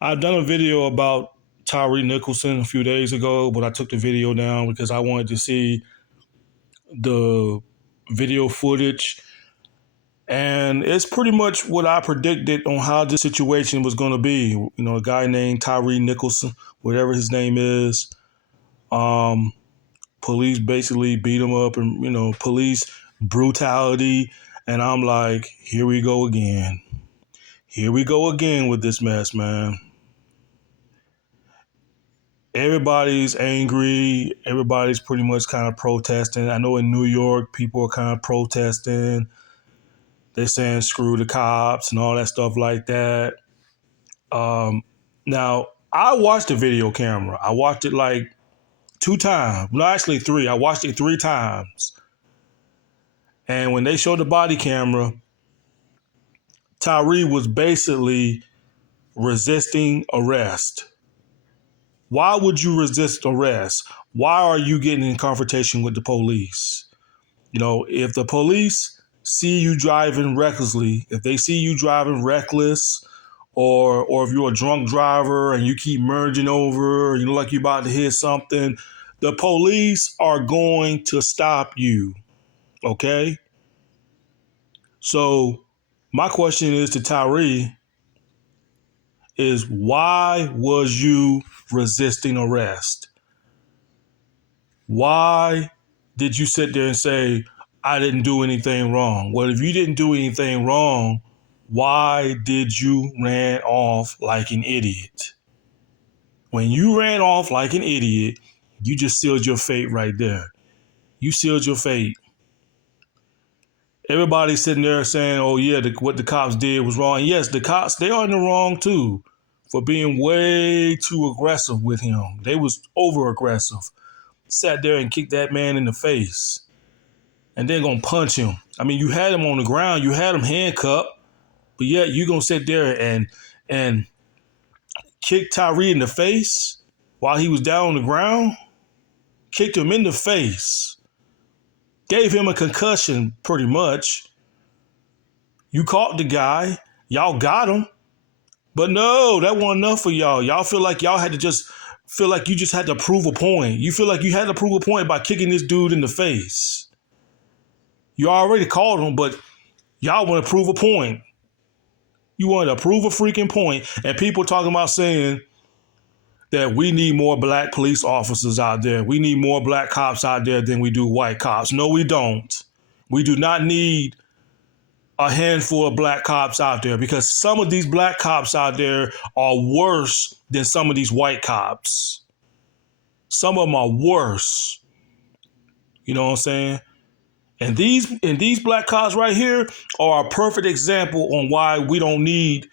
I've done a video about Tyre Nicholson a few days ago, but I took the video down because I wanted to see the video footage. And it's pretty much what I predicted on how this situation was going to be. You know, a guy named Tyre Nicholson, whatever his name is, um, police basically beat him up and, police brutality. And I'm like, here we go again. Here we go again with this mess, man. Everybody's angry. Everybody's pretty much kind of protesting. I know in New York, people are kind of protesting. They're saying screw the cops and all that stuff like that. Now, I watched the video camera. I watched it like 2 times. No, actually 3. I watched it 3 times. And when they showed the body camera, Tyre was basically resisting arrest. Why would you resist arrest? Why are you getting in confrontation with the police? You know, if the police see you driving recklessly, if they see you driving reckless, or if you're a drunk driver and you keep merging over, you look like you're about to hit something, the police are going to stop you. Okay? So my question is to Tyre is why was you resisting arrest? Why did you sit there and say, I didn't do anything wrong? Well, if you didn't do anything wrong, why did you ran off like an idiot? When you ran off like an idiot, you just sealed your fate right there. You sealed your fate. Everybody's sitting there saying, oh yeah, what the cops did was wrong. And yes, the cops, they are in the wrong too for being way too aggressive with him. They was over aggressive. Sat there and kicked that man in the face and then gonna punch him. I mean, you had him on the ground, you had him handcuffed, but yet you gonna sit there and kick Tyre in the face while he was down on the ground? Kicked him in the face. Gave him a concussion, pretty much. You caught the guy. Y'all got him. But no, that wasn't enough for y'all. Y'all feel like y'all had to just feel like you just had to prove a point. You feel like you had to prove a point by kicking this dude in the face. You already caught him, but y'all want to prove a point. You want to prove a freaking point. And people talking about saying that we need more black police officers out there. We need more black cops out there than we do white cops. No, we don't. We do not need a handful of black cops out there because some of these black cops out there are worse than some of these white cops. Some of them are worse. You know what I'm saying? And these black cops right here are a perfect example on why we don't need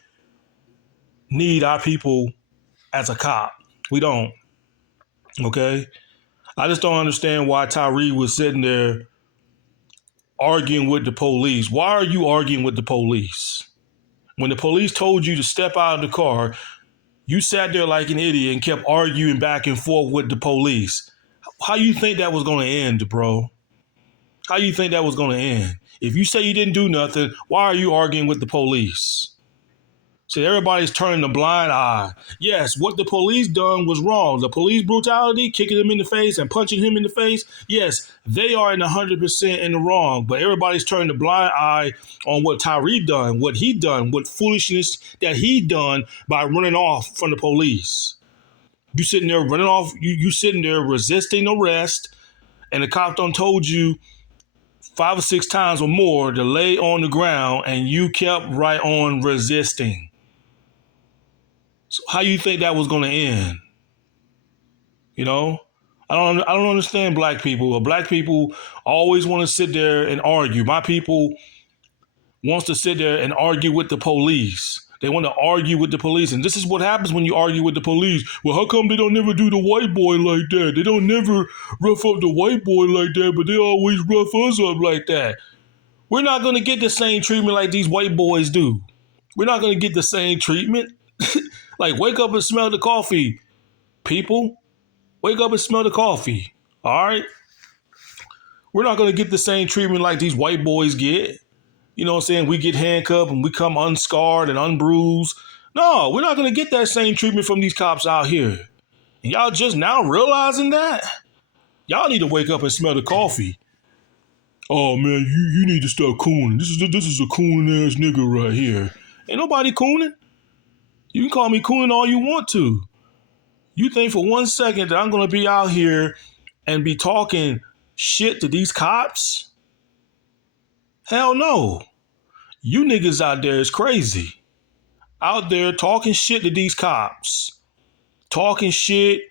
our people as a cop. We don't. Okay? I just don't understand why Tyre was sitting there arguing with the police. Why are you arguing with the police? When the police told you to step out of the car, you sat there like an idiot and kept arguing back and forth with the police. How you think that was going to end, bro? How you think that was going to end? If you say you didn't do nothing, why are you arguing with the police? So everybody's turning a blind eye. Yes, what the police done was wrong. The police brutality, kicking him in the face and punching him in the face, yes, they are in 100% in the wrong. But everybody's turning a blind eye on what Tyre done, what he done, what foolishness that he done by running off from the police. You sitting there running off, you sitting there resisting arrest, and the cop done told you 5 or 6 times or more to lay on the ground, and you kept right on resisting. So how you think that was going to end? You know, I don't understand black people. Black people always want to sit there and argue. My people wants to sit there and argue with the police. They want to argue with the police. And this is what happens when you argue with the police. Well, how come they don't never do the white boy like that? They don't never rough up the white boy like that, but they always rough us up like that. We're not going to get the same treatment like these white boys do. We're not going to get the same treatment. Like, wake up and smell the coffee, people. Wake up and smell the coffee, all right? We're not going to get the same treatment like these white boys get. You know what I'm saying? We get handcuffed and we come unscarred and unbruised. No, we're not going to get that same treatment from these cops out here. And y'all just now realizing that? Y'all need to wake up and smell the coffee. Oh man, you need to start cooning. This is a cooning ass nigga right here. Ain't nobody cooning. You can call me cooning all you want to. You think for 1 second that I'm gonna be out here and be talking shit to these cops? Hell no. You niggas out there is crazy. Out there talking shit to these cops. Talking shit,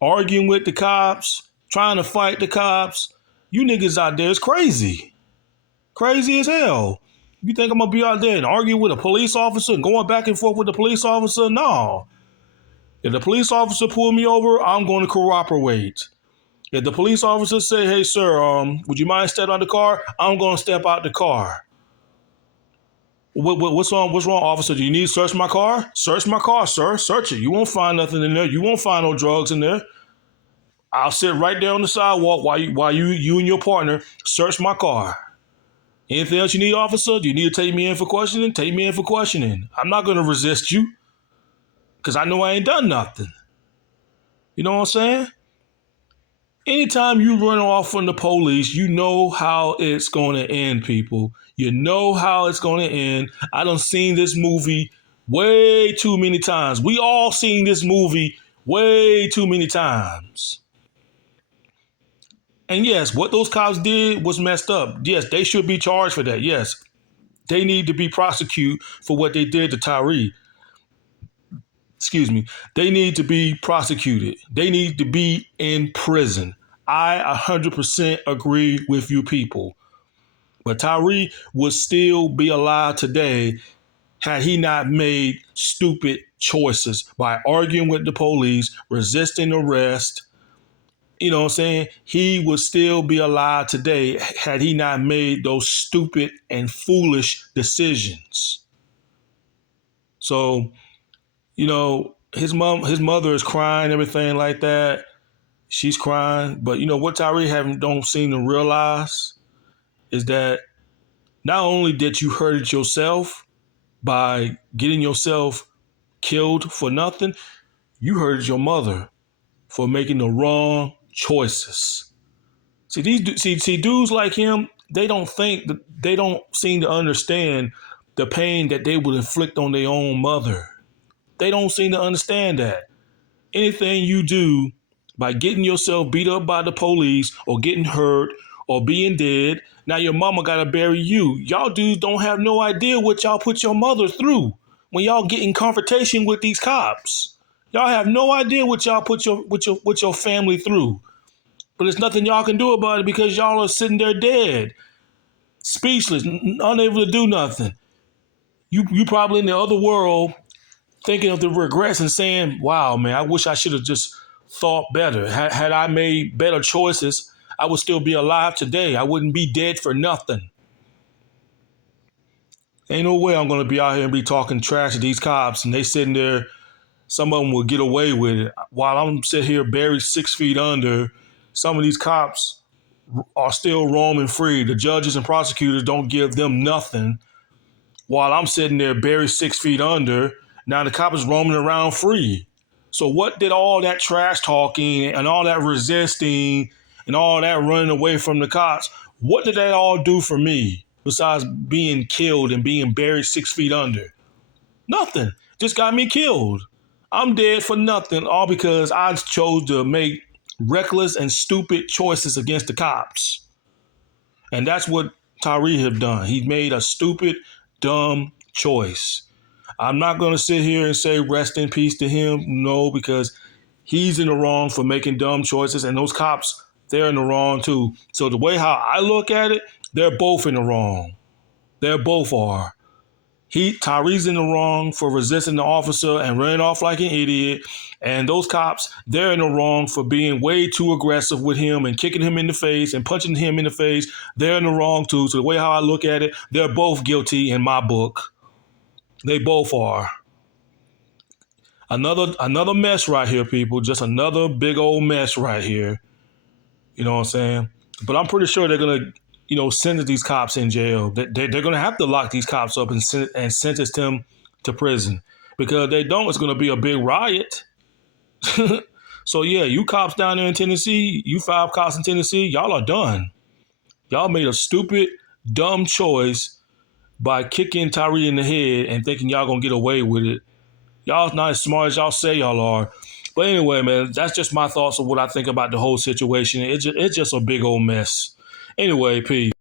arguing with the cops, trying to fight the cops. You niggas out there is crazy. Crazy as hell. You think I'm gonna be out there and argue with a police officer and going back and forth with the police officer? No. If the police officer pull me over, I'm going to cooperate. If the police officer say, "Hey sir, would you mind stepping out the car?" I'm going to step out the car. What's wrong? What's wrong, officer? Do you need to search my car? Search my car, sir. Search it. You won't find nothing in there. You won't find no drugs in there. I'll sit right there on the sidewalk while you and your partner search my car. Anything else you need, officer? Do you need to take me in for questioning? Take me in for questioning. I'm not going to resist you because I know I ain't done nothing. You know what I'm saying? Anytime you run off from the police, you know how it's going to end, people. You know how it's going to end. I done seen this movie way too many times. We all seen this movie way too many times. And yes, what those cops did was messed up. Yes, they should be charged for that. Yes, they need to be prosecuted for what they did to Tyre. Excuse me. They need to be prosecuted. They need to be in prison. I 100% agree with you people. But Tyre would still be alive today had he not made stupid choices by arguing with the police, resisting arrest. You know what I'm saying? He would still be alive today had he not made those stupid and foolish decisions. So, you know, his mother is crying, everything like that. She's crying. But you know what Tyre don't seem to realize is that not only did you hurt it yourself by getting yourself killed for nothing, you hurted your mother for making the wrong choices. See, dudes like him, they don't seem to understand the pain that they would inflict on their own mother. They don't seem to understand that. Anything you do by getting yourself beat up by the police or getting hurt or being dead, now your mama gotta bury you. Y'all dudes don't have no idea what y'all put your mother through when y'all get in confrontation with these cops. Y'all have no idea what y'all put your family through. But there's nothing y'all can do about it because y'all are sitting there dead, speechless, unable to do nothing. You probably in the other world thinking of the regrets and saying, wow, man, I wish I should have just thought better. Had I made better choices, I would still be alive today. I wouldn't be dead for nothing. Ain't no way I'm going to be out here and be talking trash to these cops and they sitting there. Some of them will get away with it. While I'm sitting here buried 6 feet under, some of these cops are still roaming free. The judges and prosecutors don't give them nothing. While I'm sitting there buried 6 feet under, now the cop is roaming around free. So what did all that trash talking and all that resisting and all that running away from the cops, what did that all do for me besides being killed and being buried 6 feet under? Nothing. Just got me killed. I'm dead for nothing, all because I chose to make reckless and stupid choices against the cops. And that's what Tyre have done. He made a stupid, dumb choice. I'm not going to sit here and say rest in peace to him. No, because he's in the wrong for making dumb choices. And those cops, they're in the wrong too. So the way how I look at it, they're both in the wrong. They both are. Tyre's in the wrong for resisting the officer and running off like an idiot. And those cops, they're in the wrong for being way too aggressive with him and kicking him in the face and punching him in the face. They're in the wrong too. So the way how I look at it, they're both guilty in my book. They both are. Another mess right here, people. Just another big old mess right here. You know what I'm saying? But I'm pretty sure they're going to, sentence these cops in jail. They're going to have to lock these cops up and sentence them to prison Because if they don't, it's going to be a big riot. So yeah, you cops down there in Tennessee, you 5 cops in Tennessee, y'all are done. Y'all made a stupid, dumb choice by kicking Tyre in the head and thinking y'all gonna get away with it. Y'all not as smart as y'all say y'all are. But anyway, man, that's just my thoughts of what I think about the whole situation. It's just a big old mess. Anyway, peace.